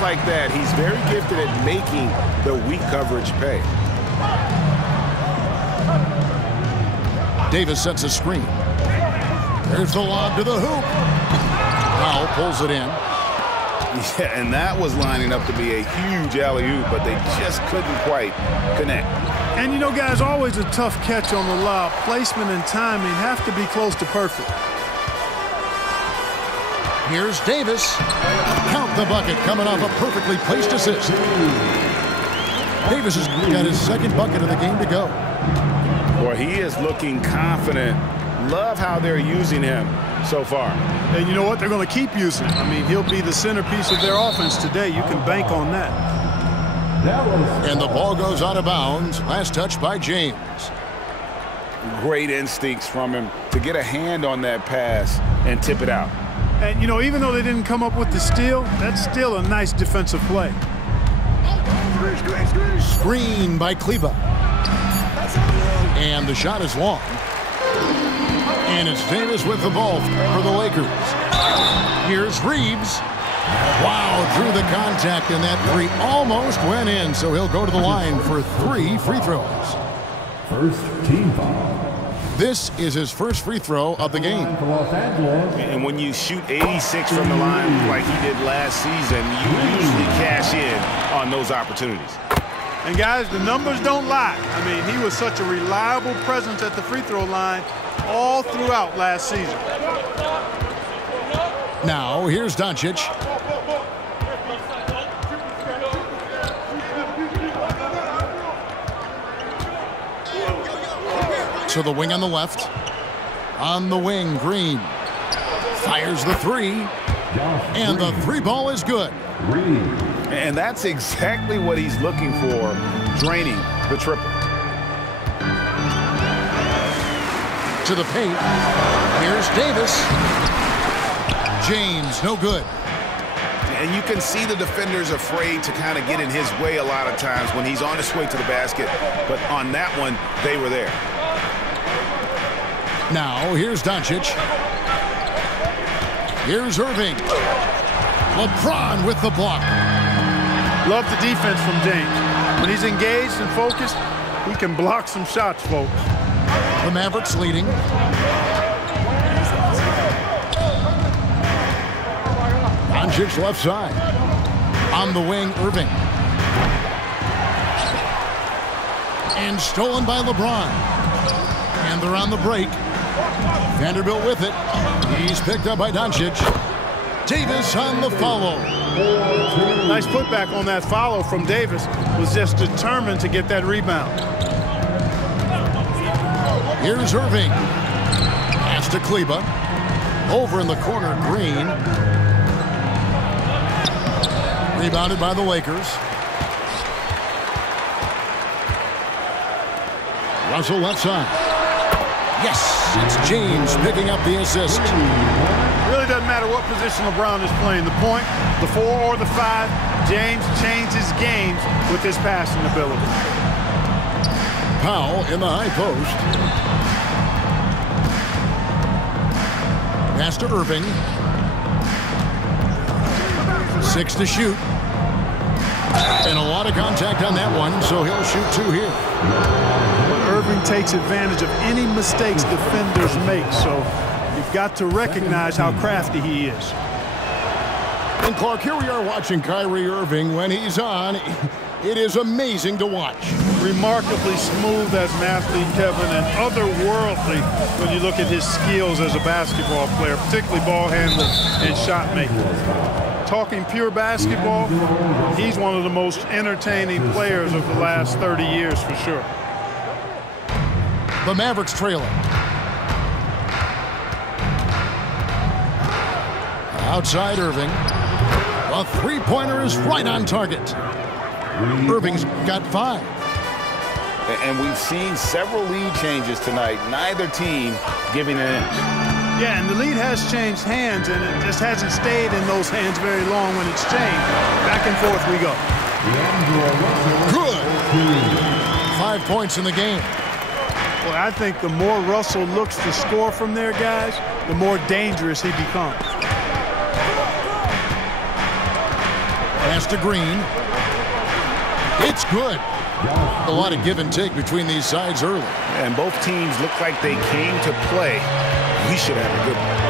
like that, he's very gifted at making the weak coverage pay. Davis sets a screen. There's the lob to the hoop. Powell pulls it in. Yeah, and that was lining up to be a huge alley-oop, but they just couldn't quite connect. And, you know, guys, always a tough catch on the lob. Placement and timing have to be close to perfect. Here's Davis. Count the bucket coming off a perfectly placed assist. Davis has got his second bucket of the game to go. Boy, he is looking confident. Love how they're using him so far. And you know what? They're going to keep using him. I mean, he'll be the centerpiece of their offense today. You can bank on that. And the ball goes out of bounds. Last touch by James. Great instincts from him to get a hand on that pass and tip it out. And, you know, even though they didn't come up with the steal, that's still a nice defensive play. Screen by Kleber. And the shot is long. And it's Davis with the ball for the Lakers. Here's Reeves. Wow, drew the contact, and that three almost went in, so he'll go to the line for 3 free throws. First team foul. This is his first free throw of the game. And when you shoot 86 from the line like he did last season, you usually cash in on those opportunities. And, guys, the numbers don't lie. I mean, he was such a reliable presence at the free throw line all throughout last season. Now, here's Doncic. To the wing on the left. On the wing, Green. Fires the three. And the three ball is good. And that's exactly what he's looking for, draining the triple. To the paint. Here's Davis. James, no good. And you can see the defenders afraid to kind of get in his way a lot of times when he's on his way to the basket. But on that one, they were there. Now, here's Doncic. Here's Irving. LeBron with the block. Love the defense from James. When he's engaged and focused, he can block some shots, folks. The Mavericks leading. Doncic left side. On the wing, Irving. And stolen by LeBron. And they're on the break. Vanderbilt with it. He's picked up by Doncic. Davis on the follow. Nice putback on that follow from Davis. Was just determined to get that rebound. Here's Irving. Pass to Kleber. Over in the corner, Green. Rebounded by the Lakers. Russell left side. Yes, it's James picking up the assist. Really doesn't matter what position LeBron is playing. The point, the 4 or the 5, James changes games with his passing ability. Powell in the high post. Pass to Irving. 6 to shoot. And a lot of contact on that one, so he'll shoot 2 here. Irving takes advantage of any mistakes defenders make, so you've got to recognize how crafty he is. And Clark, here we are watching Kyrie Irving. When he's on, it is amazing to watch. Remarkably smooth as an athlete, Kevin, and otherworldly when you look at his skills as a basketball player, particularly ball handling and shot making. Talking pure basketball, he's one of the most entertaining players of the last 30 years for sure. The Mavericks trailing. Outside Irving. A three-pointer is right on target. Irving's got 5. And we've seen several lead changes tonight. Neither team giving an inch. Yeah, and the lead has changed hands, and it just hasn't stayed in those hands very long when it's changed. Back and forth we go. Good. 5 points in the game. Well, I think the more Russell looks to score from there, guys, the more dangerous he becomes. Pass to Green. It's good. A lot of give and take between these sides early. And both teams look like they came to play. We should have a good one.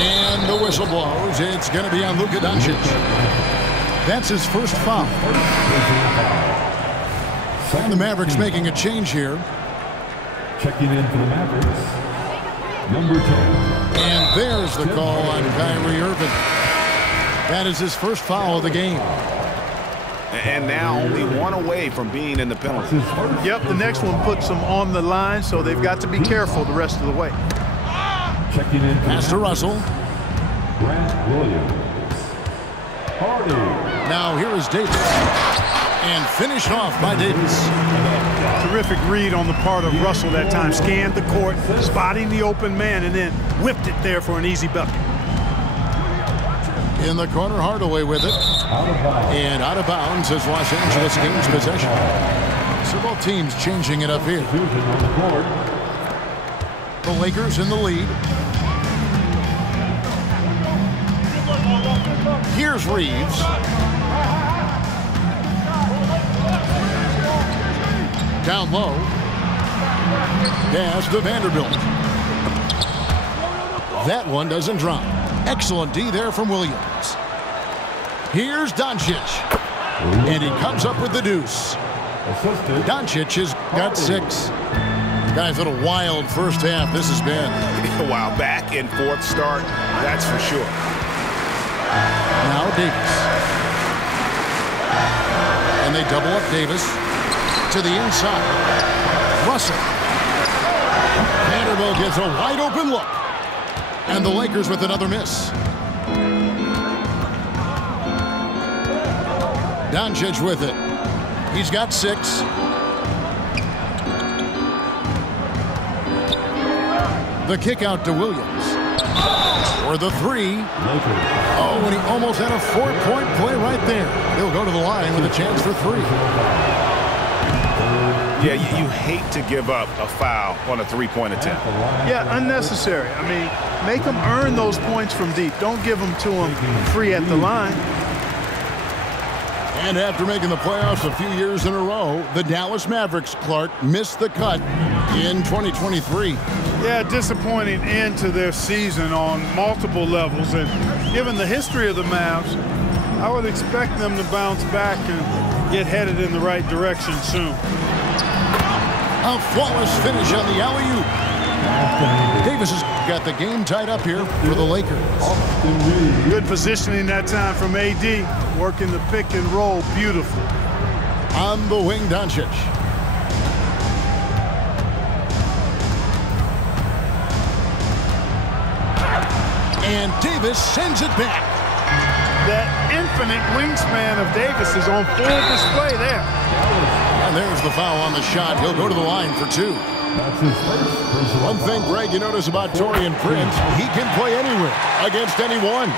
And the whistle blows. It's going to be on Luka Doncic. That's his first foul. And the Mavericks making a change here. Checking in for the Mavericks, number 10. And there's the call on Kyrie Irving. That is his first foul of the game. And now only one away from being in the penalty. Yep, the next one puts them on the line, so they've got to be careful the rest of the way. Checking in for Pass to Russell. Grant Williams. Hardy. Now here is Davis. And finished off by Davis. Terrific read on the part of Russell that time. Scanned the court, spotting the open man, and then whipped it there for an easy bucket. In the corner, Hardaway with it. And out of bounds as Los Angeles gains possession. So both teams changing it up here. The Lakers in the lead. Here's Reeves. Down low. Pass to Vanderbilt. That one doesn't drop. Excellent D there from Williams. Here's Doncic. And he comes up with the deuce. Doncic has got 6. Guys, what a wild first half this has been. Wow, back and forth start, that's for sure. Now Davis. And they double up Davis. To the inside. Russell. Vanderbilt gets a wide open look. And the Lakers with another miss. Doncic with it. He's got 6. The kick out to Williams. For the 3. Oh, and he almost had a 4-point play right there. He'll go to the line with a chance for 3. Yeah, you hate to give up a foul on a 3-point attempt. Yeah, unnecessary. I mean, make them earn those points from deep. Don't give them to them free at the line. And after making the playoffs a few years in a row, the Dallas Mavericks, Clark, missed the cut in 2023. Yeah, disappointing end to their season on multiple levels. And given the history of the Mavs, I would expect them to bounce back and get headed in the right direction soon. A flawless finish on the alley-oop. Davis has got the game tied up here for the Lakers. Good positioning that time from AD. Working the pick and roll beautiful. On the wing, Doncic. And Davis sends it back. That infinite wingspan of Davis is on full display there. And there's the foul on the shot. He'll go to the line for 2. One thing, Greg, you notice about Taurean Prince, he can play anywhere against anyone.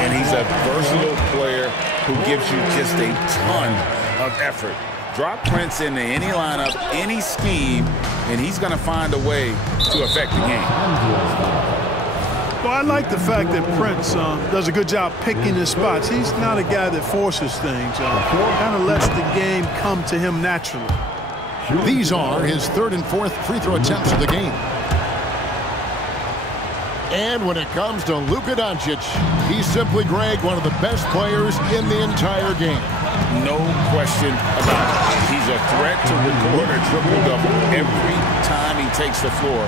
And he's a versatile player who gives you just a ton of effort. Drop Prince into any lineup, any scheme, and he's going to find a way to affect the game. Well, I like the fact that Prince does a good job picking his spots. He's not a guy that forces things. Kind of lets the game come to him naturally. These are his 3rd and 4th free throw attempts of the game. And when it comes to Luka Doncic, he's simply, Greg, one of the best players in the entire game. No question about it. He's a threat to record a triple-double every time he takes the floor.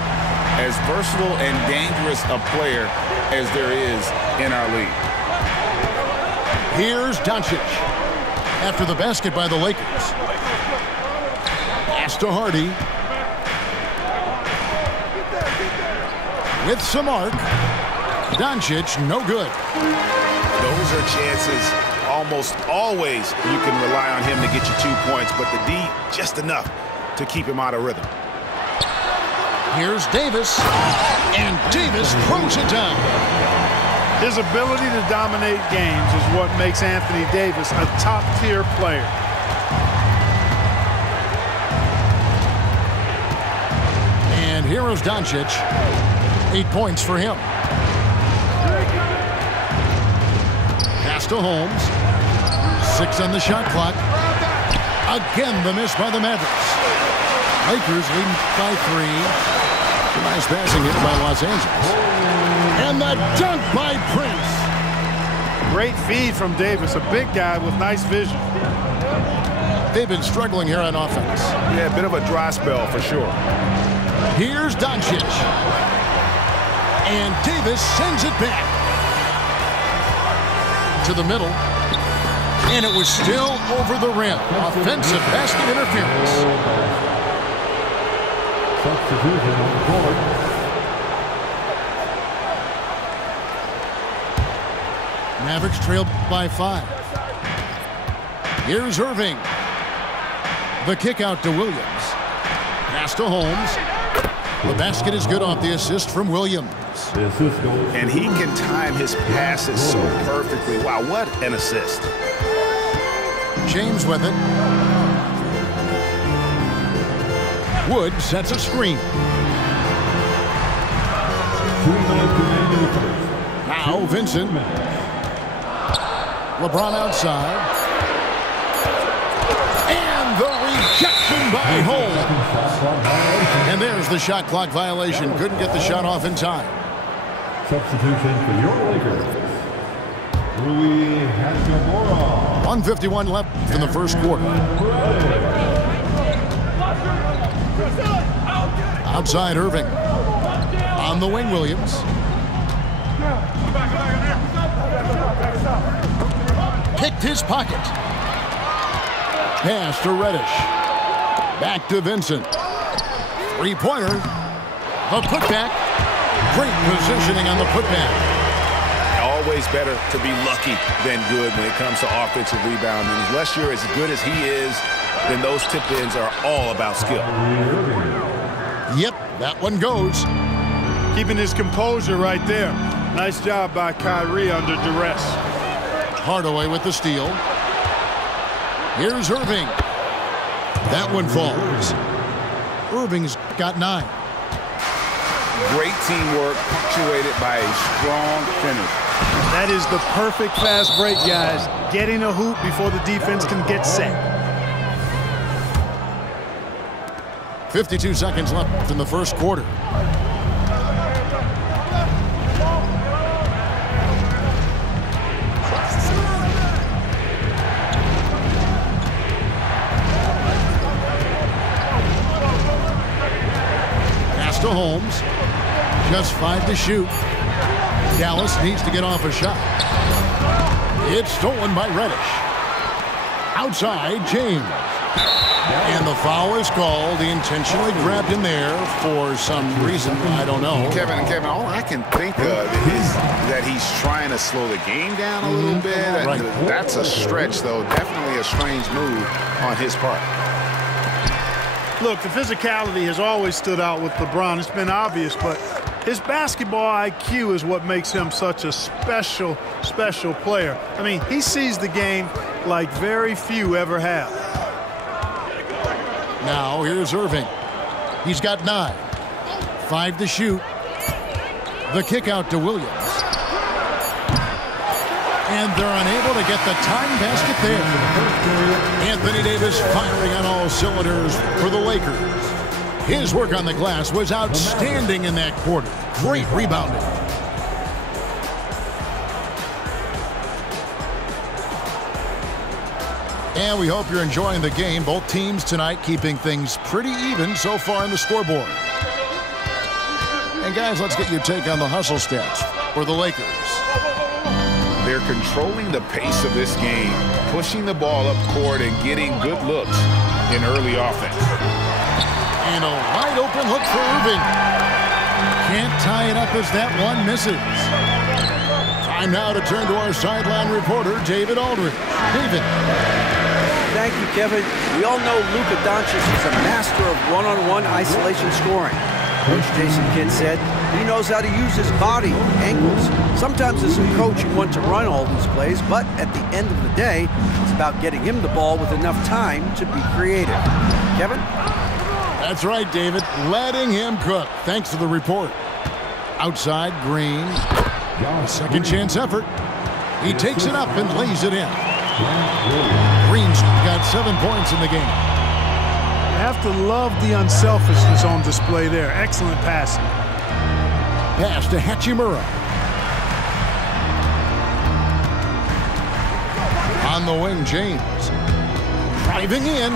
As versatile and dangerous a player as there is in our league. Here's Doncic. After the basket by the Lakers. Pass to Hardy. With some arc. Doncic, no good. Those are chances almost always you can rely on him to get you 2 points, but the D, just enough to keep him out of rhythm. Here's Davis, and Davis throws it down. His ability to dominate games is what makes Anthony Davis a top-tier player. And here is Doncic. 8 points for him. to Holmes. 6 on the shot clock. Again, the miss by the Mavericks. Lakers leading by 3. Nice passing hit by Los Angeles. And the dunk by Prince. Great feed from Davis, a big guy with nice vision. They've been struggling here on offense. Yeah, a bit of a dry spell for sure. Here's Doncic. And Davis sends it back to the middle. And it was still over the rim. Offensive basket interference. Substitution on the court. Mavericks trail by 5. Here's Irving. The kick out to Williams. Pass to Holmes. The basket is good off the assist from Williams. The assist goes. And he can time his passes so perfectly. Wow, what an assist. James with it. Wood sets a screen. 2:09 in the first. Now Vincent. LeBron outside. And the rejection by Holmes. And there's the shot clock violation. Couldn't get the shot off in time. Substitution for your Lakers. Rui Hachimura. 1:51 left in the first quarter. Outside Irving. On the wing, Williams. Picked his pocket. Pass to Reddish. Back to Vincent. Three-pointer. The putback. Great positioning on the putback. Always better to be lucky than good when it comes to offensive rebounding. Unless you're as good as he is, then those tip-ins are all about skill. Yep, that one goes. Keeping his composure right there. Nice job by Kyrie under duress. Hardaway with the steal. Here's Irving. That one falls. Irving's got 9. Great teamwork punctuated by a strong finish. That is the perfect fast break, guys. Getting a hoop before the defense can get set. 52 seconds left in the first quarter. Pass to Holmes. Just 5 to shoot. Dallas needs to get off a shot. It's stolen by Reddish. Outside, James. And the foul is called. He intentionally grabbed him there for some reason. I don't know. Kevin, all I can think of is that he's trying to slow the game down a little bit. Right. That's a stretch, though. Definitely a strange move on his part. Look, the physicality has always stood out with LeBron. It's been obvious, but his basketball IQ is what makes him such a special, special player. I mean, he sees the game like very few ever have. Now, here's Irving. He's got 9. 5 to shoot. The kick out to Williams. And they're unable to get the time basket there. Anthony Davis firing on all cylinders for the Lakers. His work on the glass was outstanding in that quarter. Great rebounding. And we hope you're enjoying the game. Both teams tonight keeping things pretty even so far in the scoreboard. And guys, let's get your take on the hustle stats for the Lakers. They're controlling the pace of this game, pushing the ball up court and getting good looks in early offense. And a wide open look for Irving. Can't tie it up as that one misses. Time now to turn to our sideline reporter, David Aldridge. David. Thank you, Kevin. We all know Luka Doncic is a master of one-on-one isolation scoring. Coach Jason Kidd said he knows how to use his body, ankles. Sometimes as a coach you want to run all these plays, but at the end of the day, it's about getting him the ball with enough time to be creative. Kevin? That's right, David. Letting him cook. Thanks for the report. Outside, Green. Second chance effort. He takes it up and lays it in. Green's got 7 points in the game. You have to love the unselfishness on display there. Excellent passing. Pass to Hachimura. On the wing, James. Driving in.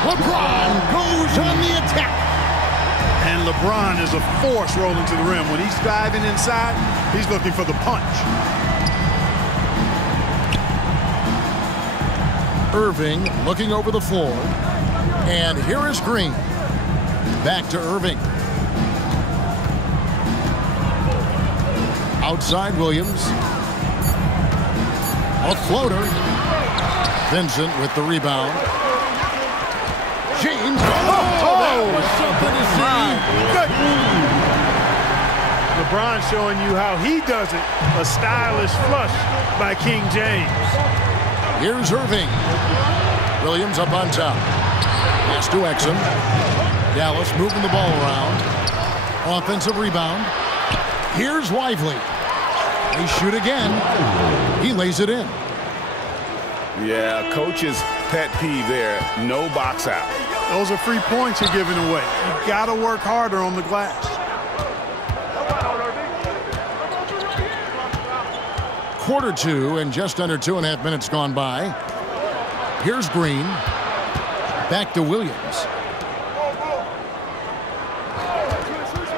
LeBron goes on the attack. And LeBron is a force rolling to the rim. When he's diving inside, he's looking for the punch. Irving looking over the floor. And here is Green. Back to Irving. Outside Williams. A floater. Vincent with the rebound. James. That was something to see. Good. LeBron showing you how he does it. A stylish flush by King James. Here's Irving. Williams up on top. Pass to Exum. Dallas moving the ball around. Offensive rebound. Here's Lively. They shoot again. He lays it in. Yeah, coach's pet peeve there. No box out. Those are free points you're giving away. You got to work harder on the glass. Quarter two and just under 2.5 minutes gone by. Here's Green. Back to Williams.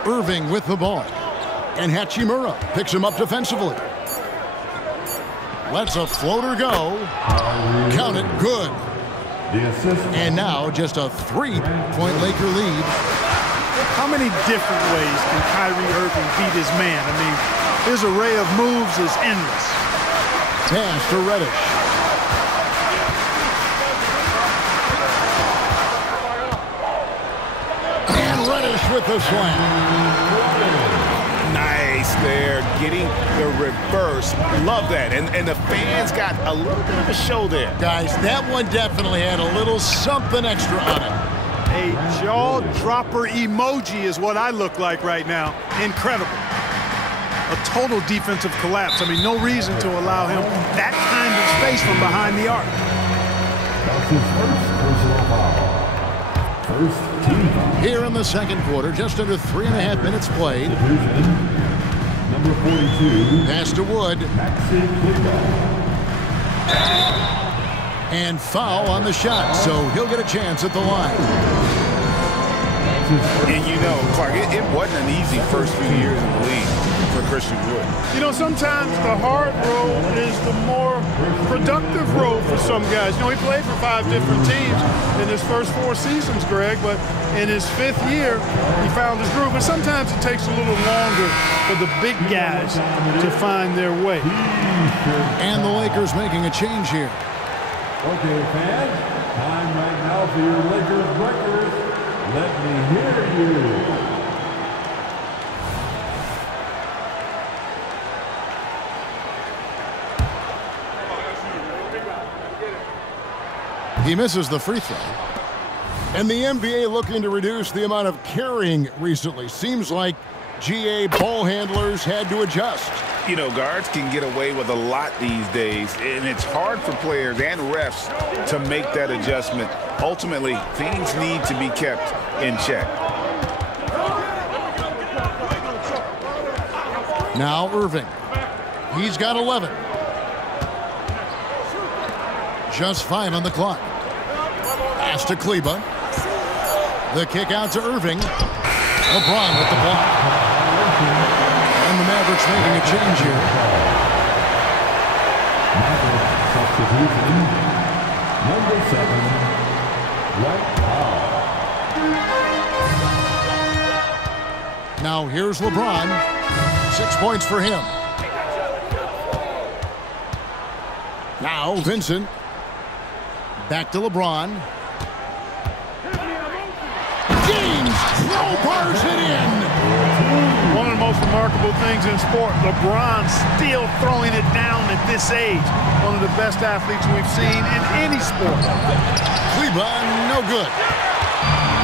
Irving with the ball. And Hachimura picks him up defensively. Lets a floater go. Count it, good. And now just a 3-point Laker lead. How many different ways can Kyrie Irving beat his man? I mean, his array of moves is endless. Pass to Reddish. And Reddish with the slam. Nice there, getting the reverse. Love that. And the fans got a little bit of a show there. Guys, that one definitely had a little something extra on it. A jaw-dropper emoji is what I look like right now. Incredible. A total defensive collapse. I mean, no reason to allow him that kind of space from behind the arc. That's his first personal foul. First team foul. Here in the second quarter, just under 3.5 minutes played. Number 42. Pass to Wood. Maxi Kleber. And foul on the shot, so he'll get a chance at the line. And you know, Clark, it wasn't an easy first few years in the league for Christian Wood. You know, sometimes the hard road is the more productive road for some guys. You know, he played for 5 different teams in his first 4 seasons, Greg, but in his 5th year, he found his groove. And sometimes it takes a little longer for the big guys to find their way. And the Lakers making a change here. Okay, fans, time right now for your Lakers breakers. Let me hear you. He misses the free throw. And the NBA looking to reduce the amount of carrying recently. Seems like GA ball handlers had to adjust. You know, guards can get away with a lot these days, and it's hard for players and refs to make that adjustment. Ultimately, things need to be kept in check. Now Irving. He's got 11. Just 5 on the clock. Pass to Kleber. The kick out to Irving. LeBron with the block. And the Mavericks making a change here. Mavericks substitution. Number 7, Dwight Powell. Now here's LeBron. 6 points for him. Now Vincent. Back to LeBron. James crowbars it in. One of the most remarkable things in sport, LeBron still throwing it down at this age. One of the best athletes we've seen in any sport. Kleber, no good.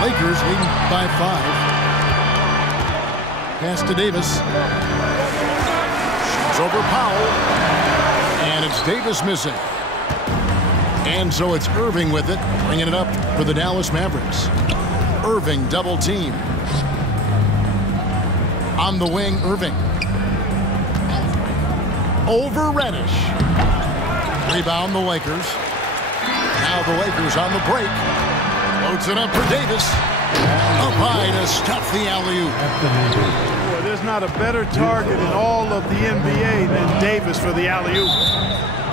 Lakers leading by 5. Pass to Davis. Shoots over Powell. it's Davis missing. And so it's Irving with it, bringing it up for the Dallas Mavericks. Irving double team. On the wing, Irving. Over Reddish. Rebound the Lakers. Now the Lakers on the break. Loads it up for Davis. Up high to stuff the alley-oop. Boy, there's not a better target in all of the NBA than Davis for the alley-oop.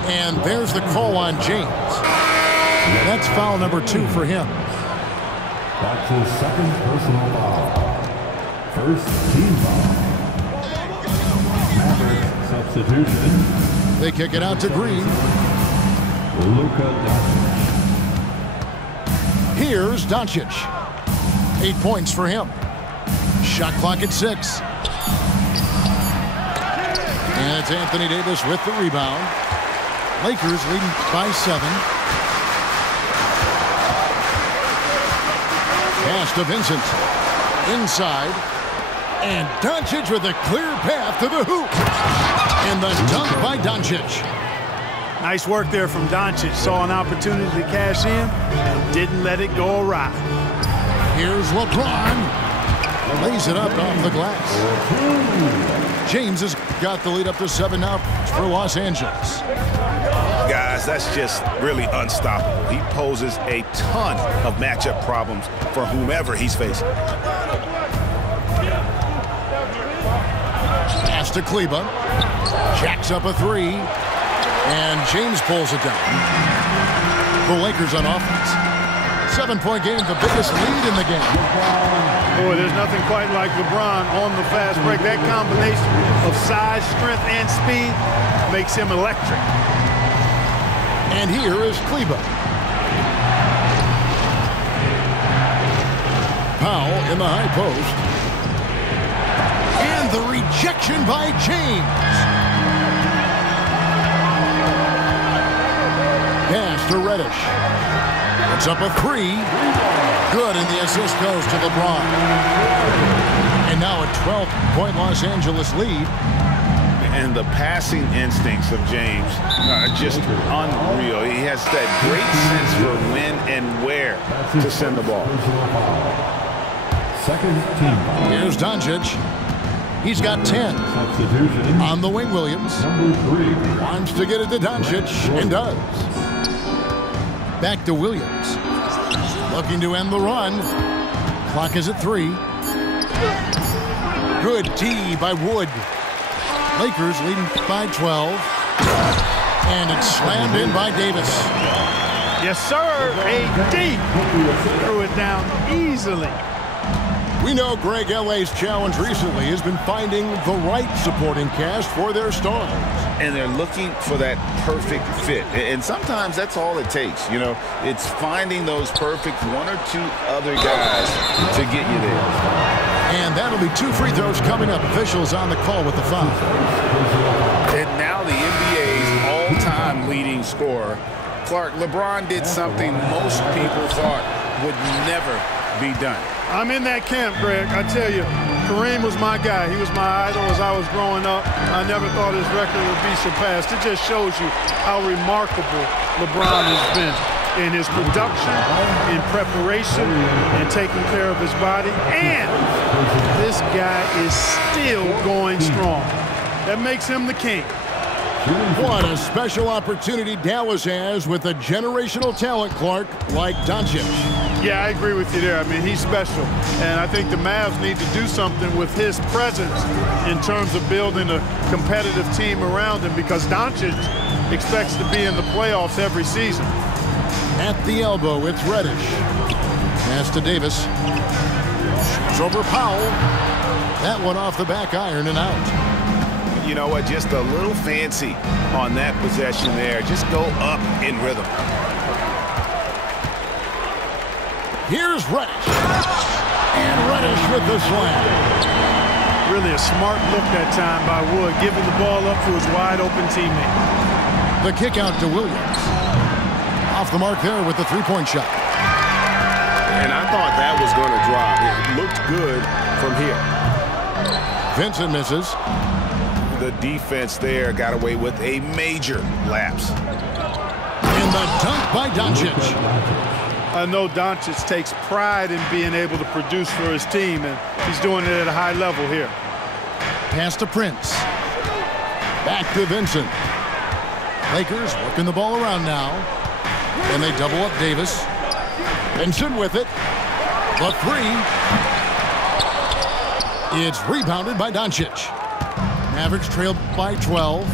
And there's the call on James. That's foul number 2 for him. That's his second personal foul. First team foul. Mavericks substitution. They kick it out to Green. Luka Doncic. Here's Doncic. 8 points for him. Shot clock at 6. And it's Anthony Davis with the rebound. Lakers leading by 7. Pass to Vincent. Inside. And Doncic with a clear path to the hoop. And the dunk by Doncic. Nice work there from Doncic. Saw an opportunity to cash in and didn't let it go awry. Here's LeBron. Lays it up off the glass. James has got the lead up to 7 now for Los Angeles. Guys, that's just really unstoppable. He poses a ton of matchup problems for whomever he's facing. Pass to Kleba. Jacks up a 3. And James pulls it down. The Lakers on offense. 7-point game, the biggest lead in the game. Boy, there's nothing quite like LeBron on the fast break. That combination of size, strength, and speed makes him electric. And here is Kleba. Powell in the high post. And the rejection by James. Pass to Reddish. It's up a 3. Good, and the assist goes to LeBron. And now a 12-point Los Angeles lead. And the passing instincts of James are just unreal. He has that great sense for when and where to send the ball. Second team foul. Here's Doncic. He's got 10. Substitution. On the wing, Williams. Number 3. Wants to get it to Doncic, and does. Back to Williams. Looking to end the run. Clock is at 3. Good D by Wood. Lakers leading by 12. And it's slammed in by Davis. Yes, sir. AD threw it down easily. We know Greg L.A.'s challenge recently has been finding the right supporting cast for their stars. And they're looking for that perfect fit. And sometimes that's all it takes. You know, it's finding those perfect 1 or 2 other guys to get you there. And that'll be 2 free throws coming up. Officials on the call with the foul. And now the NBA's all-time leading scorer, Clark. LeBron did something most people thought would never be done. I'm in that camp, Greg. I tell you, Kareem was my guy. He was my idol as I was growing up. I never thought his record would be surpassed. It just shows you how remarkable LeBron has been in his production, in preparation, and taking care of his body. And this guy is still going strong. That makes him the king. What a special opportunity Dallas has with a generational talent, Clark, like Doncic. Yeah, I agree with you there. I mean, he's special. And I think the Mavs need to do something with his presence in terms of building a competitive team around him, because Doncic expects to be in the playoffs every season. At the elbow, it's Reddish. Pass to Davis. It's over Powell. That one off the back iron and out. You know what? Just a little fancy on that possession there. Just go up in rhythm. Here's Reddish. And Reddish with the slam. Really a smart look that time by Wood, giving the ball up to his wide-open teammate. The kick out to Williams. Off the mark there with the three-point shot. And I thought that was going to drop. It looked good from here. Vincent misses. the defense there got away with a major lapse. And the dunk by Doncic. I know Doncic takes pride in being able to produce for his team, and he's doing it at a high level here. Pass to Prince. Back to Vincent. Lakers working the ball around now. And they double up Davis. Vincent with it. The three. It's rebounded by Doncic. Mavericks trail by 12.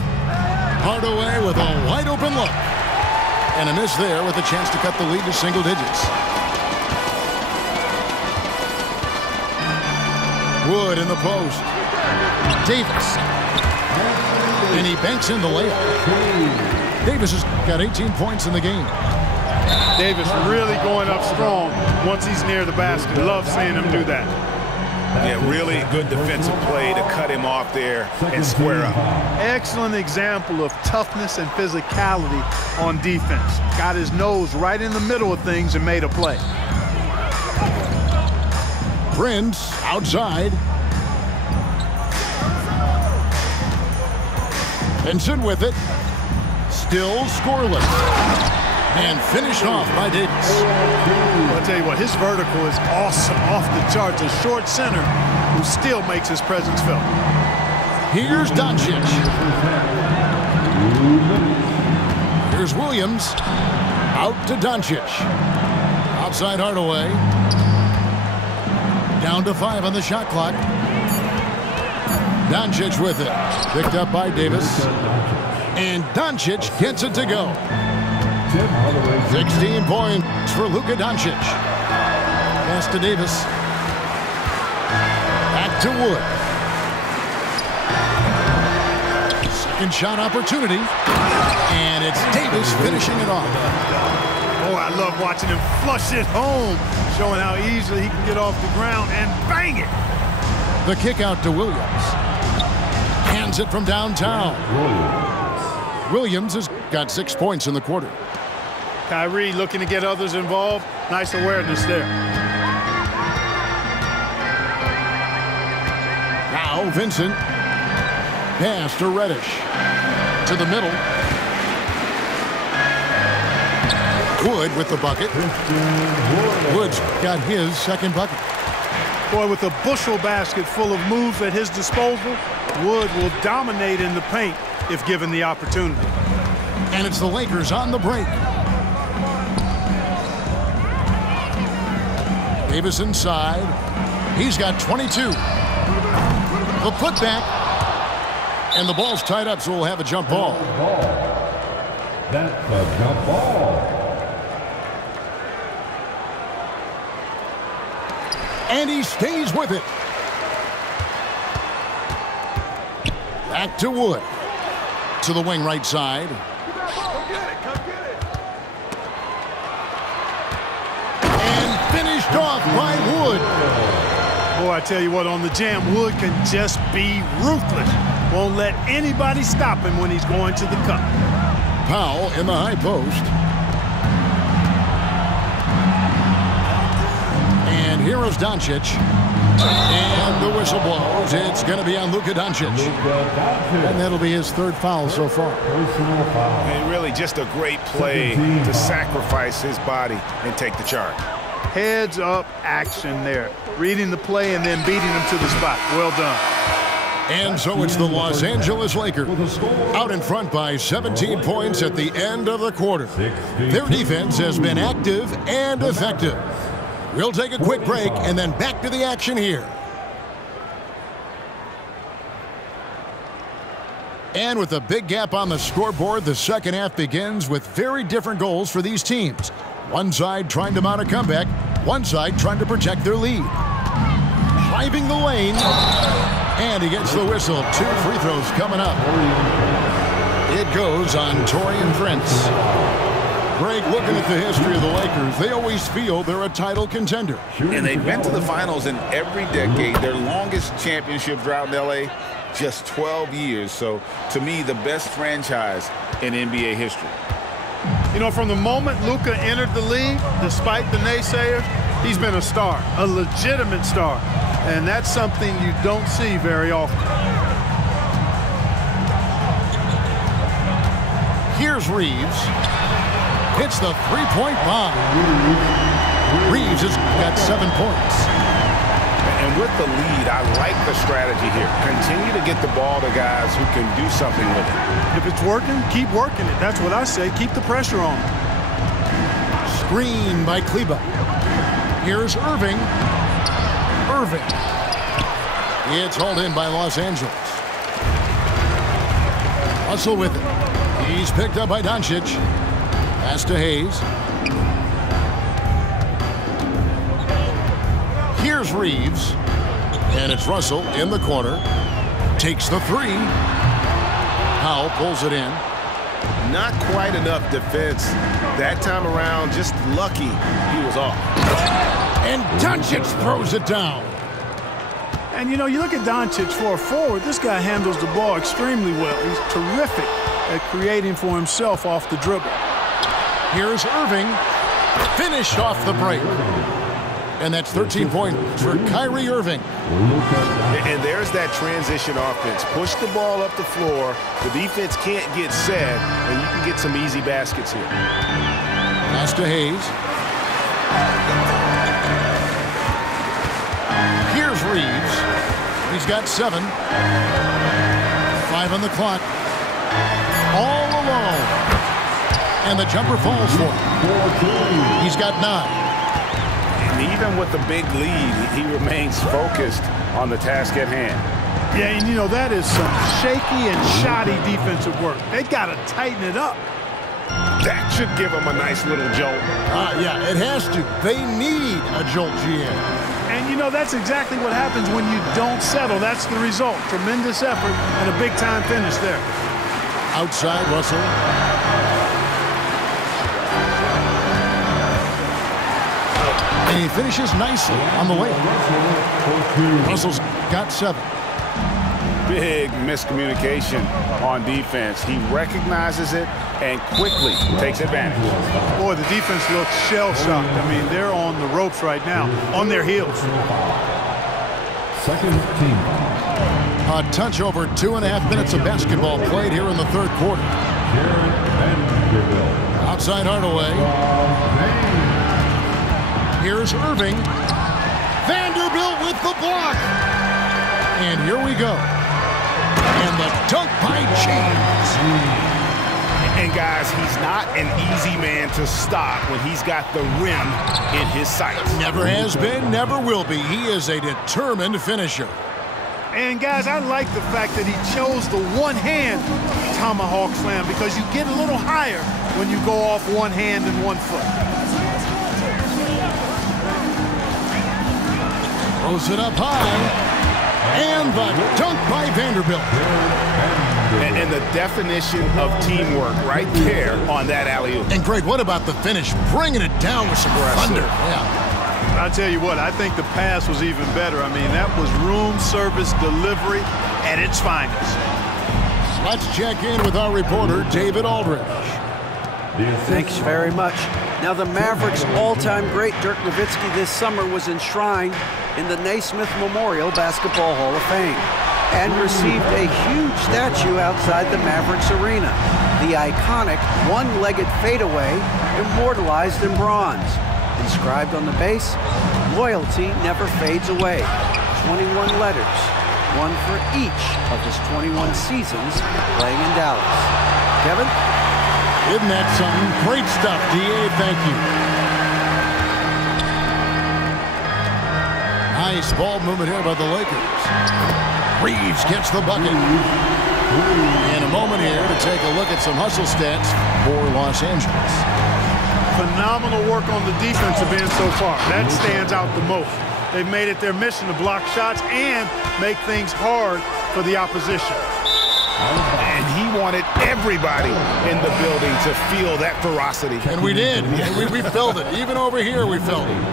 Hardaway with a wide open look. And a miss there with a chance to cut the lead to single digits. Wood in the post. Davis. And he banks in the layup. Davis has got 18 points in the game. Davis really going up strong once he's near the basket. Love seeing him do that. Yeah, really good defensive play to cut him off there and square up. Excellent example of toughness and physicality on defense. Got his nose right in the middle of things and made a play. Prince outside. Vincent with it. Still scoreless. And finished off by Davis. I'll tell you what, his vertical is awesome, off the charts. A short center who still makes his presence felt. Here's Doncic. Here's Williams. Out to Doncic. Outside Hardaway. Down to 5 on the shot clock. Doncic with it. Picked up by Davis. And Doncic gets it to go. 16 points for Luka Doncic. Pass to Davis. Back to Wood. Second shot opportunity. And it's Davis finishing it off. Oh, I love watching him flush it home, showing how easily he can get off the ground and bang it. The kick out to Williams. Hands it from downtown. Williams has got 6 points in the quarter. Kyrie looking to get others involved. Nice awareness there. Now Vincent. Pass to Reddish. To the middle. Wood with the bucket. Wood's got his second bucket. Boy, with a bushel basket full of moves at his disposal, Wood will dominate in the paint if given the opportunity. And it's the Lakers on the break. Davis inside. He's got 22. The putback. And the ball's tied up, so we'll have a jump ball. That's a jump ball. And he stays with it. Back to Wood. To the wing right side. And finished off by Wood. Boy, I tell you what, on the jam, Wood can just be ruthless. Won't let anybody stop him when he's going to the cup. Powell in the high post. And here is Doncic. And the whistle blows. It's going to be on Luka Doncic. And that'll be his third foul so far. And really just a great play to sacrifice his body and take the charge. Heads up action there. Reading the play and then beating him to the spot. Well done. And so it's the Los Angeles Lakers out in front by 17 points at the end of the quarter. Their defense has been active and effective. We'll take a quick break and then back to the action here. And with a big gap on the scoreboard, the second half begins with very different goals for these teams. One side trying to mount a comeback, one side trying to protect their lead. Driving the lane, and he gets the whistle. 2 free throws coming up. It goes on Taurean Prince. Greg, looking at the history of the Lakers, they always feel they're a title contender. And they've been to the finals in every decade. Their longest championship drought in L.A., just 12 years. So, to me, the best franchise in NBA history. You know, from the moment Luka entered the league, despite the naysayers, he's been a star, a legitimate star. And that's something you don't see very often. Here's Reeves. Hits the three-point bomb. Reeves has got 7 points. And with the lead, I like the strategy here. Continue to get the ball to guys who can do something with it. If it's working, keep working it. That's what I say. Keep the pressure on. Screen by Kleber. Here's Irving. Irving. It's hauled in by Los Angeles. Russell with it. He's picked up by Doncic. Pass to Hayes. Here's Reeves. And it's Russell in the corner. Takes the three. Powell pulls it in. Not quite enough defense that time around. Just lucky he was off. And Doncic throws it down. And, you know, you look at Doncic for a forward, this guy handles the ball extremely well. He's terrific at creating for himself off the dribble. Here's Irving. Finished off the break. And that's 13 points for Kyrie Irving. And there's that transition offense. Push the ball up the floor. The defense can't get set, and you can get some easy baskets here. Pass to Hayes. Here's Reeves. He's got 7. 5 on the clock. All alone. And the jumper falls for him. He's got 9. Even with the big lead, he remains focused on the task at hand. Yeah, and you know, that is some shaky and shoddy defensive work. They got to tighten it up. That should give them a nice little jolt. Yeah, it has to. They need a jolt, GM. And you know, that's exactly what happens when you don't settle. That's the result. Tremendous effort and a big-time finish there. Outside, Russell. And he finishes nicely on the way. Russell's got 7. Big miscommunication on defense. He recognizes it and quickly takes advantage. Boy, the defense looks shell-shocked. I mean, they're on the ropes right now, on their heels. Second team. A touch over 2.5 minutes of basketball played here in the third quarter. Jarrett Vanderbilt. Outside Hardaway. Here's Irving. Vanderbilt with the block. And here we go. And the dunk by James. And guys, he's not an easy man to stop when he's got the rim in his sights. Never has been, never will be. He is a determined finisher. And guys, I like the fact that he chose the one-hand tomahawk slam because you get a little higher when you go off one hand and one foot. Throws it up high. And the dunk by Vanderbilt. And the definition of teamwork right there on that alley-oop. And Greg, what about the finish? Bringing it down with some thunder. Yeah. I'll tell you what, I think the pass was even better. I mean, that was room service delivery at its finest. Let's check in with our reporter, David Aldridge. Thanks very much. Now, the Mavericks' all-time great Dirk Nowitzki this summer was enshrined in the Naismith Memorial Basketball Hall of Fame and received a huge statue outside the Mavericks arena. The iconic one-legged fadeaway immortalized in bronze. Inscribed on the base, loyalty never fades away. 21 letters, one for each of his 21 seasons playing in Dallas. Kevin? Isn't that something? Great stuff, D.A. Thank you. Nice ball movement here by the Lakers. Reeves gets the bucket. In a moment here to take a look at some hustle stats for Los Angeles. Phenomenal work on the defensive end so far. That stands out the most. They've made it their mission to block shots and make things hard for the opposition. And he wanted everybody in the building to feel that ferocity. And we did. we felt it. Even over here, we felt it.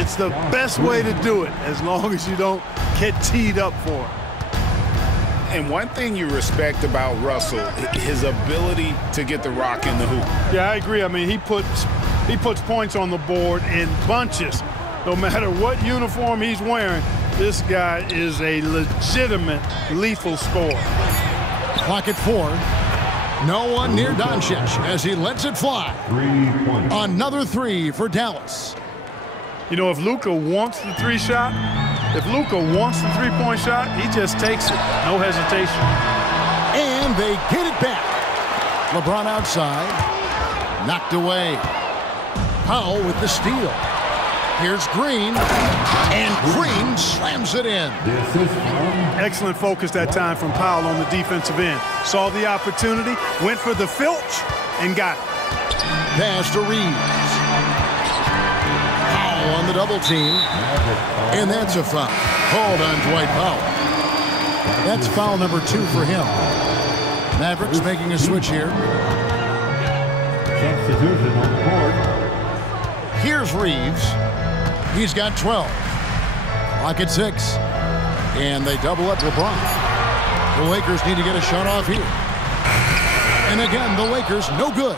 It's the best way to do it, as long as you don't get teed up for it. And one thing you respect about Russell, his ability to get the rock in the hoop. Yeah, I agree. I mean, he puts points on the board in bunches. No matter what uniform he's wearing, this guy is a legitimate lethal scorer. Clock at 4. No one near Doncic as he lets it fly. 3 points. Another three for Dallas. You know, if Luka wants the three-point shot, he just takes it. No hesitation. And they get it back. LeBron outside. Knocked away. Powell with the steal. Here's Green. And Green slams it in. The assist from Excellent focus that time from Powell on the defensive end. Saw the opportunity, went for the filch, and got it. Pass to Reeves. Powell on the double team. And that's a foul. Called on Dwight Powell. That's foul number 2 for him. Mavericks making a switch here. substitution on the board. Here's Reeves. He's got 12. Clock at 6. And they double up LeBron. The Lakers need to get a shot off here. And again, the Lakers no good.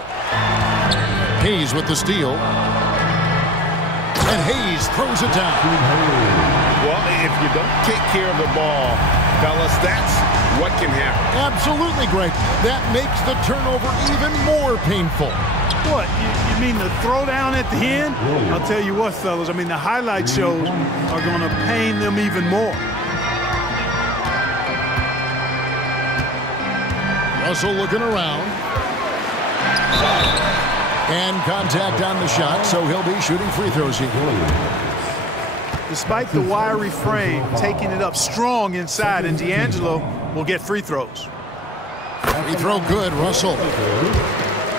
Hayes with the steal. And Hayes throws it down. Well, if you don't take care of the ball, fellas, that's what can happen. Absolutely, Greg. That makes the turnover even more painful. What, you mean the throwdown at the end? I'll tell you what, fellas, I mean, the highlight shows are going to pain them even more. Russell looking around. And contact on the shot, so he'll be shooting free throws here. Despite the wiry frame, taking it up strong inside, and D'Angelo will get free throws. Free throw good, Russell.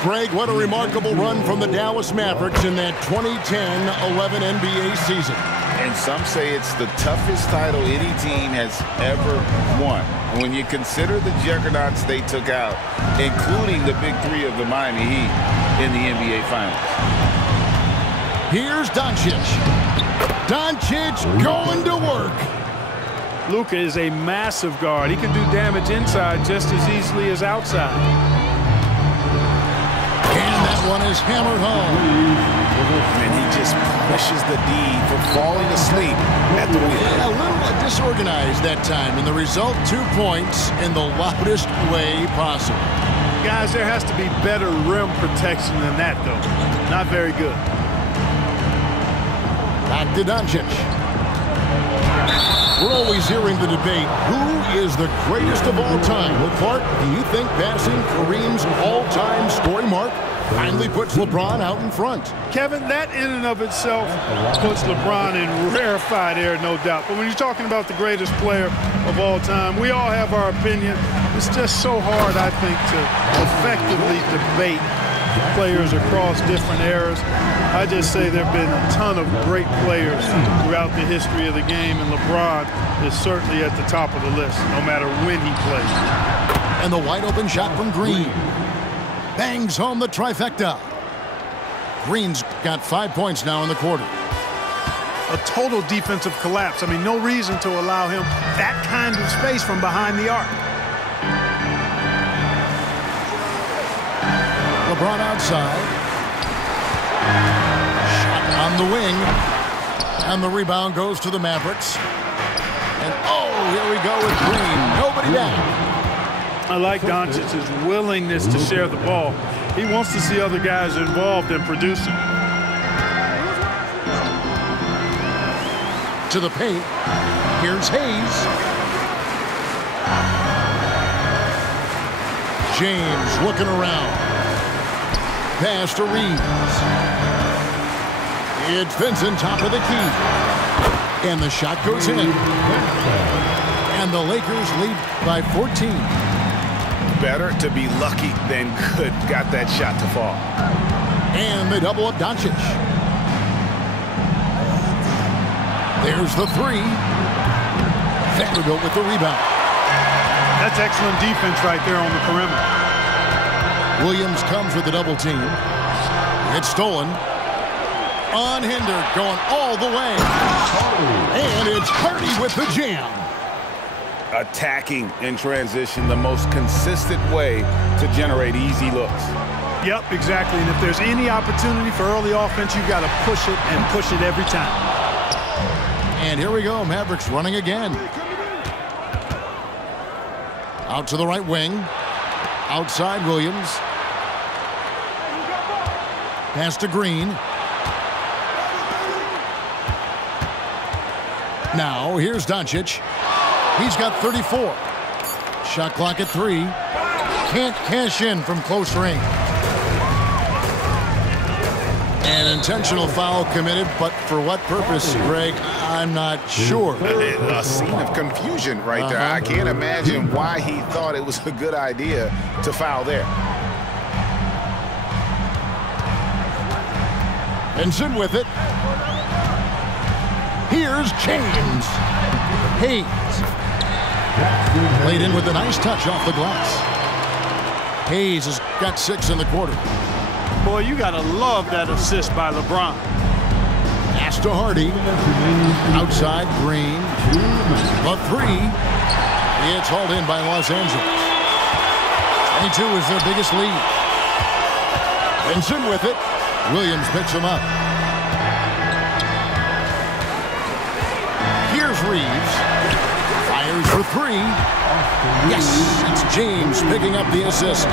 Greg, what a remarkable run from the Dallas Mavericks in that 2010-11 NBA season. And some say it's the toughest title any team has ever won. And when you consider the juggernauts they took out, including the big three of the Miami Heat in the NBA Finals. Here's Doncic. Doncic going to work. Luka is a massive guard. He can do damage inside just as easily as outside. And that one is hammered home. And he just pushes the D for falling asleep at the wheel. A little disorganized that time, and the result 2 points in the loudest way possible. Guys, there has to be better rim protection than that, though. Not very good. Back to Doncic. We're always hearing the debate, who is the greatest of all time? Well, Clark, do you think passing Kareem's all-time scoring mark finally puts LeBron out in front? Kevin, that in and of itself puts LeBron in rarefied air, no doubt. But when you're talking about the greatest player of all time, we all have our opinion. It's just so hard, I think, to effectively debate players across different eras. I just say there have been a ton of great players throughout the history of the game, and LeBron is certainly at the top of the list, no matter when he plays. And the wide-open shot from Green. Bangs home the trifecta. Green's got 5 points now in the quarter. A total defensive collapse. I mean, no reason to allow him that kind of space from behind the arc. LeBron outside. Shot on the wing. And the rebound goes to the Mavericks. And oh, here we go with Green. Nobody down. I like Doncic's willingness to share the ball. He wants to see other guys involved in producing. To the paint. Here's Hayes. James looking around. Pass to Reeves. It's Vincent, top of the key. And the shot goes in. And the Lakers lead by 14. Better to be lucky than good. Got that shot to fall. And they double up Doncic. There's the three. Vanderbilt with the rebound. That's excellent defense right there on the perimeter. Williams comes with the double team. It's stolen. Unhindered, going all the way. And it's Hardy with the jam. Attacking in transition, the most consistent way to generate easy looks. Yep, exactly. And if there's any opportunity for early offense, you've got to push it and push it every time. And here we go, Mavericks running again. Out to the right wing. Outside Williams. Pass to Green. Now here's Doncic. He's got 34. Shot clock at 3. Can't cash in from close range. An intentional foul committed, but for what purpose, Greg? I'm not sure. A scene of confusion right there. I can't imagine why he thought it was a good idea to foul there. Benson with it. Here's James. Hayes. Played in with a nice touch off the glass. Hayes has got 6 in the quarter. Boy, you got to love that assist by LeBron. Pass to Hardy. Outside Green. A 3. It's hauled in by Los Angeles. 22 is their biggest lead. Benson with it. Williams picks him up. Here's Reeves. Fires for 3. Yes, it's James picking up the assist.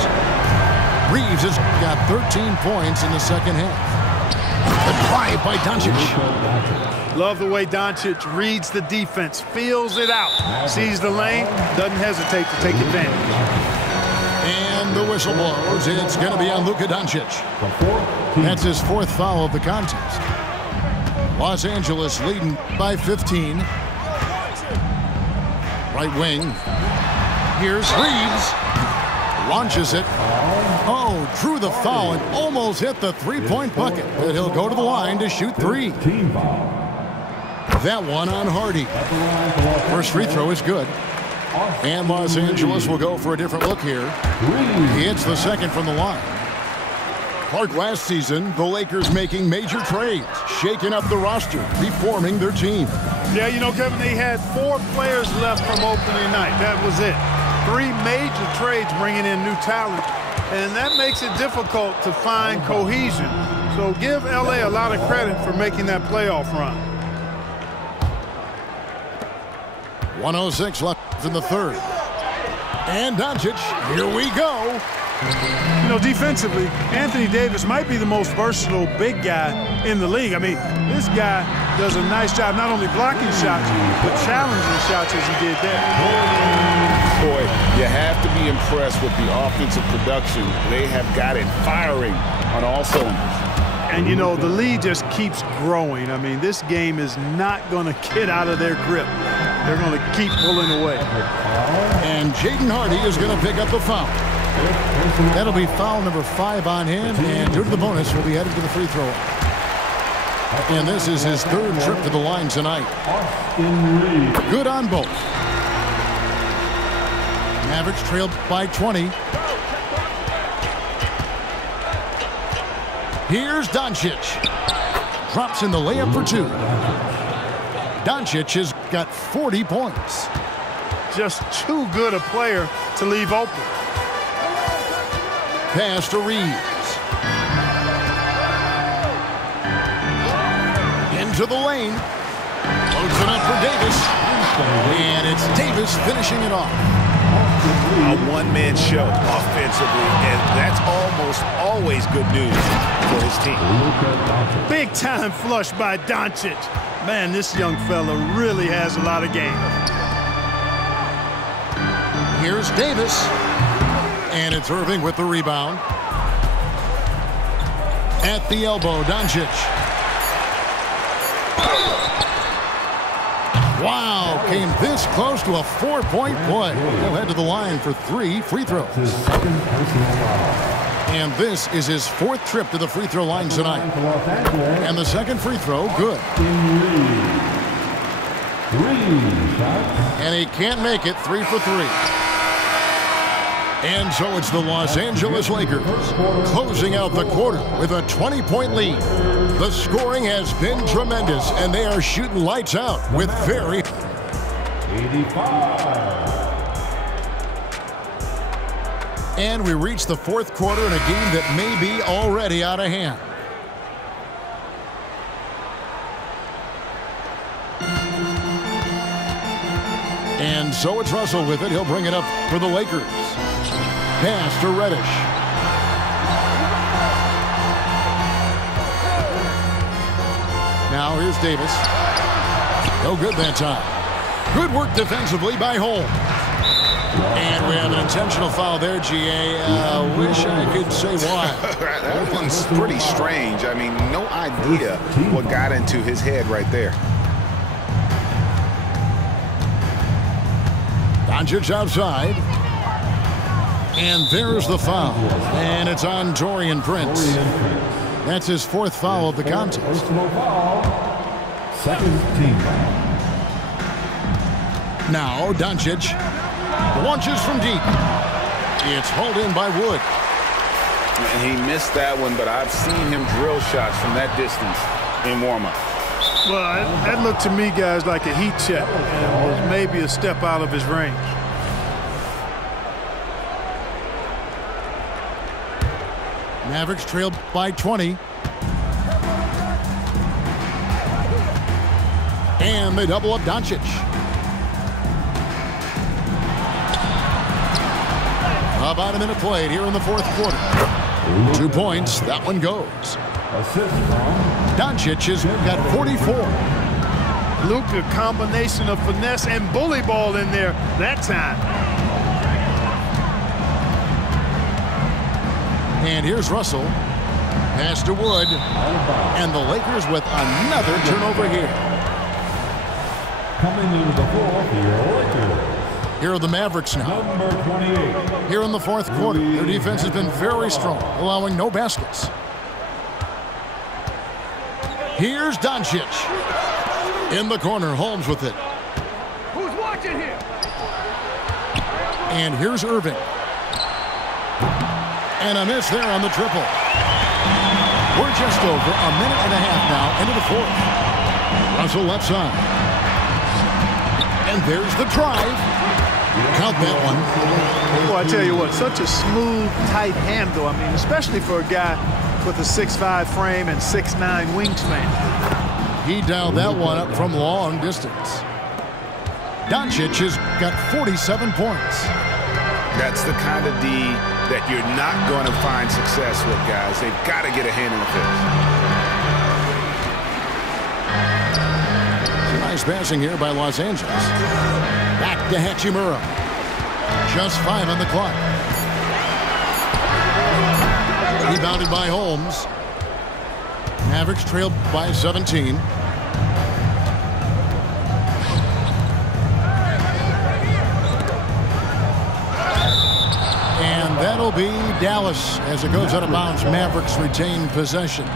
Reeves has got 13 points in the second half. The drive by Doncic. Love the way Doncic reads the defense, feels it out, sees the lane, doesn't hesitate to take advantage. And the whistle blows. It's going to be on Luka Doncic. That's his 4th foul of the contest. Los Angeles leading by 15. Right wing. Here's Reeves. Launches it. Oh, drew the foul and almost hit the 3-point bucket. But he'll go to the line to shoot 3. That one on Hardy. First free throw is good. And Los Angeles will go for a different look here. He hits the second from the line. Clark, last season, the Lakers making major trades, shaking up the roster, reforming their team. Yeah, you know, Kevin, they had 4 players left from opening night. That was it. 3 major trades bringing in new talent, and that makes it difficult to find cohesion. So give L.A. a lot of credit for making that playoff run. 1:06 left in the third. And Doncic, here we go. You know, defensively, Anthony Davis might be the most versatile big guy in the league. I mean, this guy does a nice job not only blocking shots, but challenging shots as he did there. Boy, you have to be impressed with the offensive production. They have got it firing on all cylinders. And, you know, the lead just keeps growing. I mean, this game is not going to get out of their grip. They're going to keep pulling away. And Jaden Hardy is going to pick up the foul. That'll be foul number 5 on him, and due to the bonus, will be headed to the free throw. And this is his 3rd trip to the line tonight. Good on both. Mavericks trailed by 20. Here's Doncic. Drops in the layup for 2. Doncic has got 40 points. Just too good a player to leave open. Pass to Reeves. Into the lane. Loads it up for Davis. And it's Davis finishing it off. A one-man show offensively, and that's almost always good news for his team. Big-time flush by Doncic. Man, this young fella really has a lot of game. Here's Davis. And it's Irving with the rebound. At the elbow, Doncic. Wow, came this close to a 4-point play. He'll head to the line for 3 free throws. And this is his 4th trip to the free throw line tonight. And the second free throw, good. And he can't make it. 3 for 3. And so it's the Los Angeles Lakers closing out the quarter with a 20-point lead. The scoring has been tremendous, and they are shooting lights out with very... 85. And we reach the 4th quarter in a game that may be already out of hand. And so it's Russell with it. He'll bring it up for the Lakers. pass to Reddish. Now here's Davis. No good that time. Good work defensively by Holmes. And we have an intentional foul there, G.A. Wish I could say why. That one's pretty strange. I mean, no idea what got into his head right there. Doncic outside. And there's the foul. And it's on Taurean Prince. That's his fourth foul of the contest. Personal foul. Second team foul. Now Doncic launches from deep. It's hauled in by Wood. And he missed that one, but I've seen him drill shots from that distance in warm-up. Well, that looked to me, guys, like a heat check and was maybe a step out of his range. Mavericks trailed by 20. And they double up Doncic. About a minute played here in the fourth quarter. 2 points. That one goes. Assist from Doncic has got 44. Luka, combination of finesse and bully ball in there that time. And here's Russell. Pass to Wood. And the Lakers with another turnover here. coming into the fourth, your Lakers. Here are the Mavericks now. Number 28. Here in the fourth quarter, their defense has been very strong, allowing no baskets. Here's Doncic. In the corner, Holmes with it. Who's watching here? And here's Irving. And a miss there on the triple. We're just over a minute and a half now into the fourth. Russell left side. And there's the drive. Count that one. Well, I tell you what, such a smooth, tight handle. I mean, especially for a guy with a 6'5" frame and 6'9" wingspan. He dialed that one up from long distance. Doncic has got 47 points. That's the kind of D that you're not going to find success with, guys. They've got to get a hand in the face. Nice passing here by Los Angeles. Back to Hachimura. Just 5 on the clock. Rebounded by Holmes. Mavericks trailed by 17. And that'll be Dallas as it goes out of bounds. Mavericks retain possession.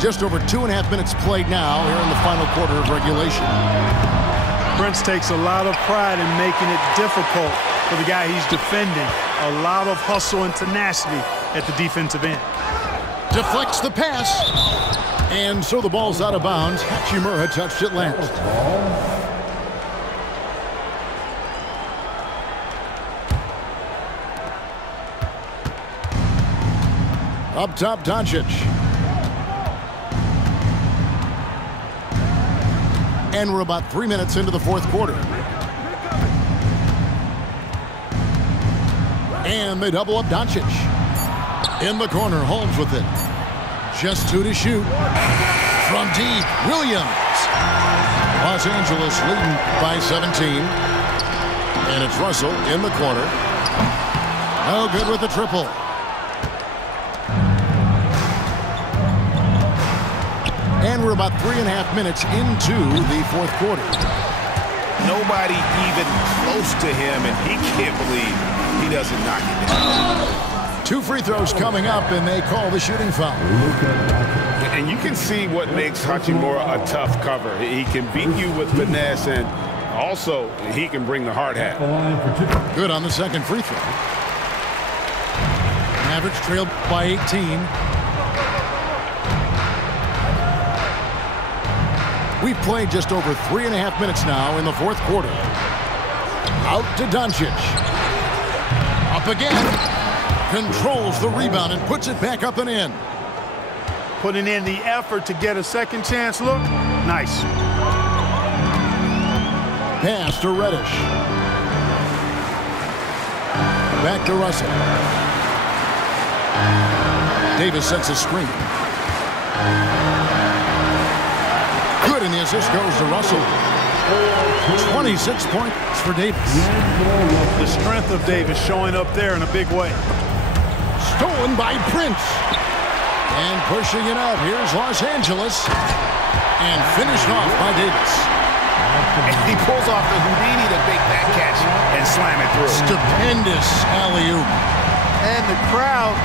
Just over 2.5 minutes played now here in the final quarter of regulation. Prince takes a lot of pride in making it difficult for the guy he's defending. A lot of hustle and tenacity at the defensive end. Deflects the pass. And so the ball's out of bounds. Hachimura touched it last. Up top, Doncic. And we're about 3 minutes into the fourth quarter. And they double up Doncic. In the corner, Holmes with it. Just 2 to shoot. From deep, Williams. Los Angeles leading by 17. And it's Russell in the corner. No good with the triple. And we're about 3.5 minutes into the fourth quarter. Nobody even close to him, and he can't believe he doesn't knock it down. 2 free throws coming up, and they call the shooting foul. And you can see what makes Hachimura a tough cover. He can beat you with finesse, and also he can bring the hard hat. Good on the second free throw. Mavericks trailed by 18. We've played just over 3.5 minutes now in the fourth quarter. Out to Doncic. Up again. Controls the rebound and puts it back up and in. Putting in the effort to get a second chance look. Nice. Pass to Reddish. Back to Russell. Davis sets a screen. Good, and the assist goes to Russell. 26 points for Davis. The strength of Davis showing up there in a big way. Stolen by Prince. And pushing it out. Here's Los Angeles. And finished off by Davis. And he pulls off the Houdini to make that catch and slam it through. Stupendous alley-oop. And the crowd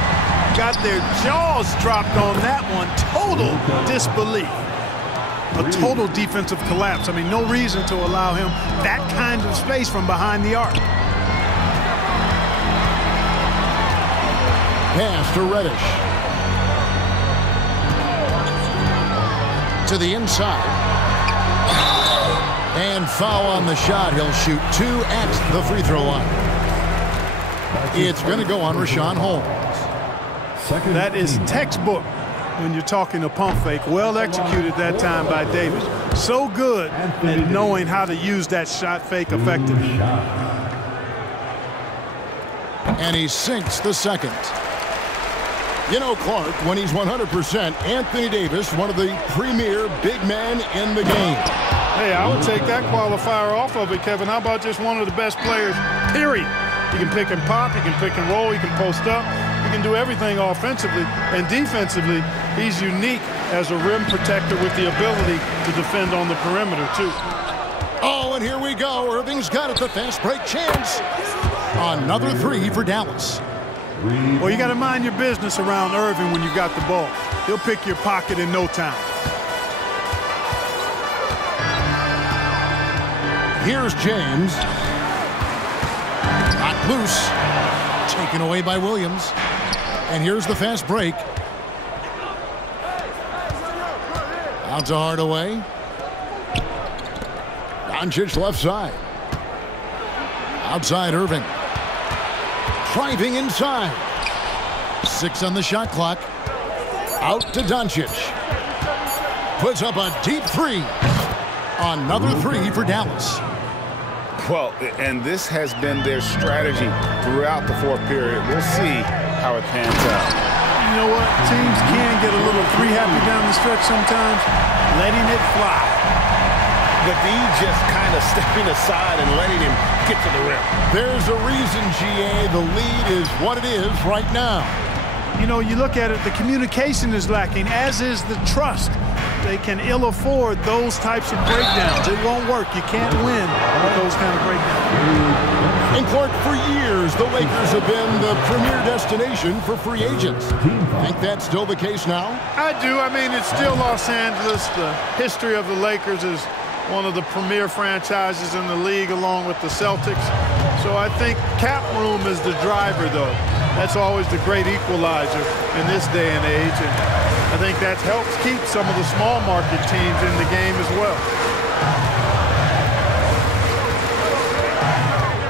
got their jaws dropped on that one. Total disbelief. A total defensive collapse. I mean, no reason to allow him that kind of space from behind the arc. Pass to Reddish. To the inside. And foul on the shot. He'll shoot 2 at the free throw line. It's going to go on Richaun Holmes. That is textbook when you're talking a pump fake. Well executed that time by Davis. So good at knowing how to use that shot fake effectively. And he sinks the second. You know, Clark, when he's 100%, Anthony Davis, one of the premier big men in the game. Hey, I would take that qualifier off of it, Kevin. How about just one of the best players, period? He can pick and pop, he can pick and roll, he can post up, he can do everything offensively. And defensively, he's unique as a rim protector with the ability to defend on the perimeter, too. Oh, and here we go. Irving's got it, the fast break chance. Another 3 for Dallas. Well, you got to mind your business around Irving when you got the ball. He'll pick your pocket in no time. Here's James. Not loose. Taken away by Williams. And here's the fast break. Out to Hardaway. Doncic left side. Outside Irving. Driving inside. 6 on the shot clock. Out to Doncic. Puts up a deep 3. Another 3 for Dallas. Well, and this has been their strategy throughout the fourth period. We'll see how it pans out. You know what? Teams can get a little 3 happy down the stretch sometimes, letting it fly. David just kind of stepping aside and letting him get to the rim. There's a reason, GA, the lead is what it is right now. You know, you look at it, the communication is lacking, as is the trust. They can ill afford those types of breakdowns. It won't work. You can't win with those kind of breakdowns. And Clark, for years, the Lakers have been the premier destination for free agents. Think that's still the case now? I do. I mean, it's still Los Angeles. The history of the Lakers is one of the premier franchises in the league along with the Celtics. So I think cap room is the driver, though. That's always the great equalizer in this day and age. And I think that helps keep some of the small market teams in the game as well.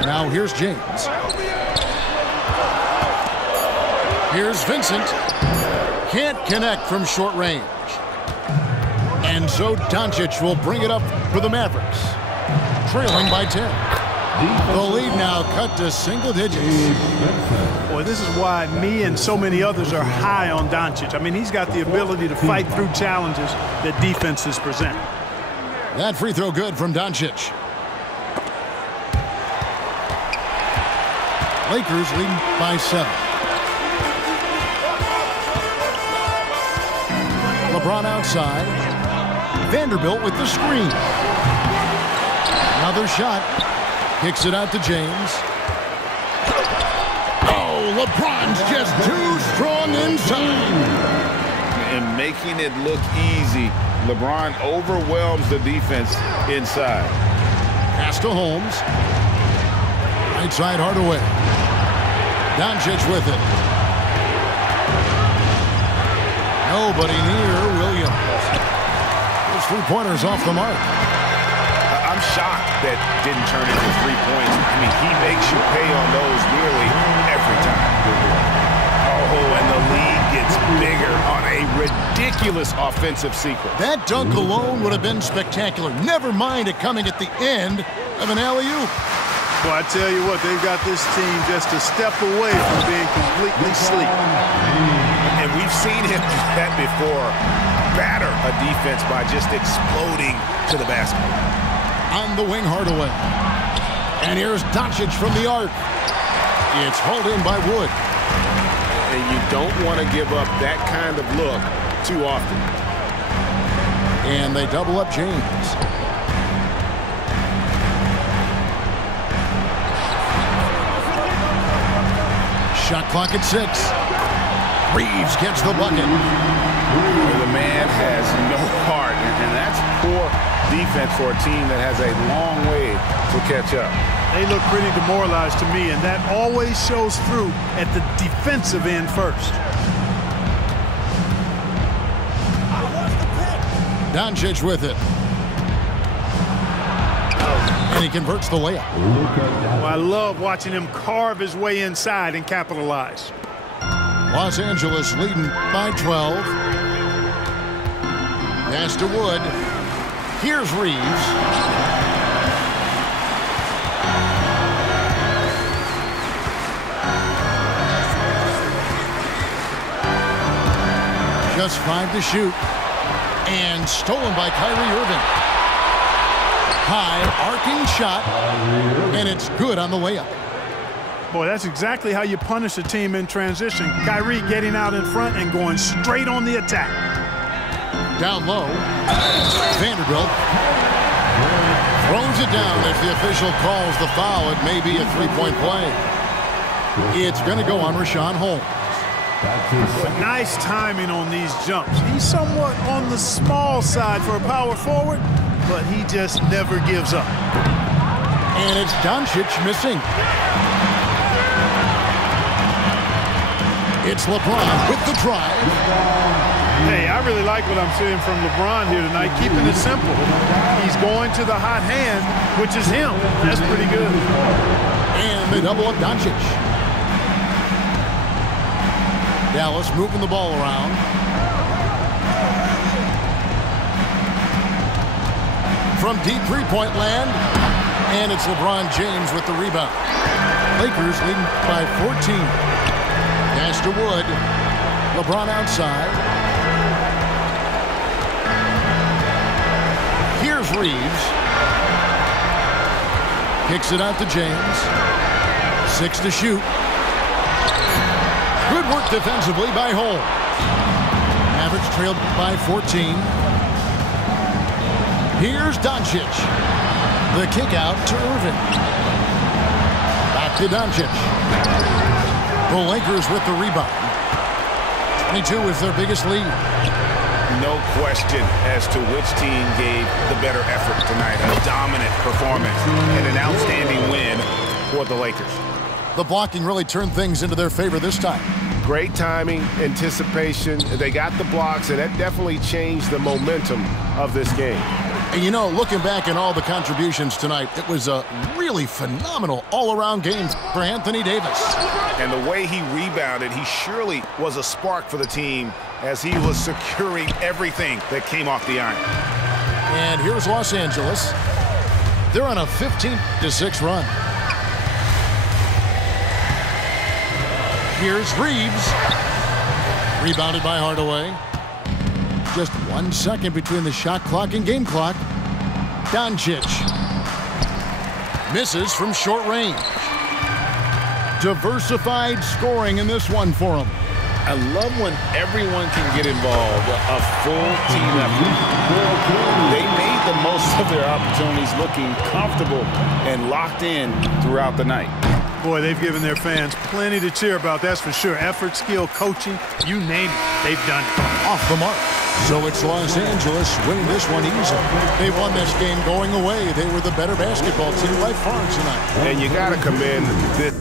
Now here's James. Here's Vincent. Can't connect from short range. And so Doncic will bring it up for the Mavericks. Trailing by 10. The lead now cut to single digits. Boy, this is why me and so many others are high on Doncic. I mean, he's got the ability to fight through challenges that defenses present. That free throw good from Doncic. Lakers lead by 7. LeBron outside. Vanderbilt with the screen. Another shot. Kicks it out to James. Oh, LeBron's just too strong inside. And making it look easy, LeBron overwhelms the defense inside. Pass to Holmes. Right side Hardaway. Doncic with it. Nobody near Williams. His 3-pointers off the mark. I'm shocked that didn't turn into 3 points. I mean, he makes you pay on those nearly every time. Oh, and the lead gets bigger on a ridiculous offensive sequence. That dunk alone would have been spectacular. Never mind it coming at the end of an alley-oop. Well, I tell you what, they've got this team just a step away from being completely asleep. And we've seen him do that before. Batter a defense by just exploding to the basket. On the wing, Hardaway. And here's Doncic from the arc. It's hauled in by Wood. And you don't want to give up that kind of look too often. And they double up James. Shot clock at 6. Reeves gets the bucket. The man has no heart, and that's poor defense for a team that has a long way to catch up. They look pretty demoralized to me, and that always shows through at the defensive end first. Doncic with it. And he converts the layup. Well, I love watching him carve his way inside and capitalize. Los Angeles leading by 12. Pass to Wood. Here's Reeves. Just 5 to shoot. And stolen by Kyrie Irving. High arcing shot. And it's good on the layup. Boy, that's exactly how you punish a team in transition. Kyrie getting out in front and going straight on the attack. Down low. Vanderbilt throws it down. If the official calls the foul, it may be a three-point play. It's going to go on Richaun Holmes. But nice timing on these jumps. He's somewhat on the small side for a power forward, but he just never gives up. And it's Doncic missing. It's LeBron with the drive. Hey, I really like what I'm seeing from LeBron here tonight, keeping it simple. He's going to the hot hand, which is him. That's pretty good. And they double up Doncic. Dallas moving the ball around. From deep three-point land. And it's LeBron James with the rebound. Lakers leading by 14. Pass to Wood. LeBron outside. Here's Reeves. Kicks it out to James. 6 to shoot. Good work defensively by Holmes. Mavericks trailed by 14. Here's Doncic. The kick out to Irving. Back to Doncic. The Lakers with the rebound. 22 is their biggest lead. No question as to which team gave the better effort tonight. A dominant performance and an outstanding win for the Lakers. The blocking really turned things into their favor this time. Great timing, anticipation. They got the blocks, and that definitely changed the momentum of this game. And you know, looking back at all the contributions tonight, it was a really phenomenal all-around game for Anthony Davis. And the way he rebounded, he surely was a spark for the team as he was securing everything that came off the iron. And here's Los Angeles. They're on a 15-6 run. Here's Reeves. Rebounded by Hardaway. Just 1 second between the shot clock and game clock. Doncic. Misses from short range. Diversified scoring in this one for him. I love when everyone can get involved, a full team effort. They made the most of their opportunities, looking comfortable and locked in throughout the night. Boy, they've given their fans plenty to cheer about, that's for sure. Effort, skill, coaching, you name it, they've done it. Off the mark. So it's Los Angeles winning this one easily. They won this game going away. They were the better basketball team by far tonight. And you got to commend this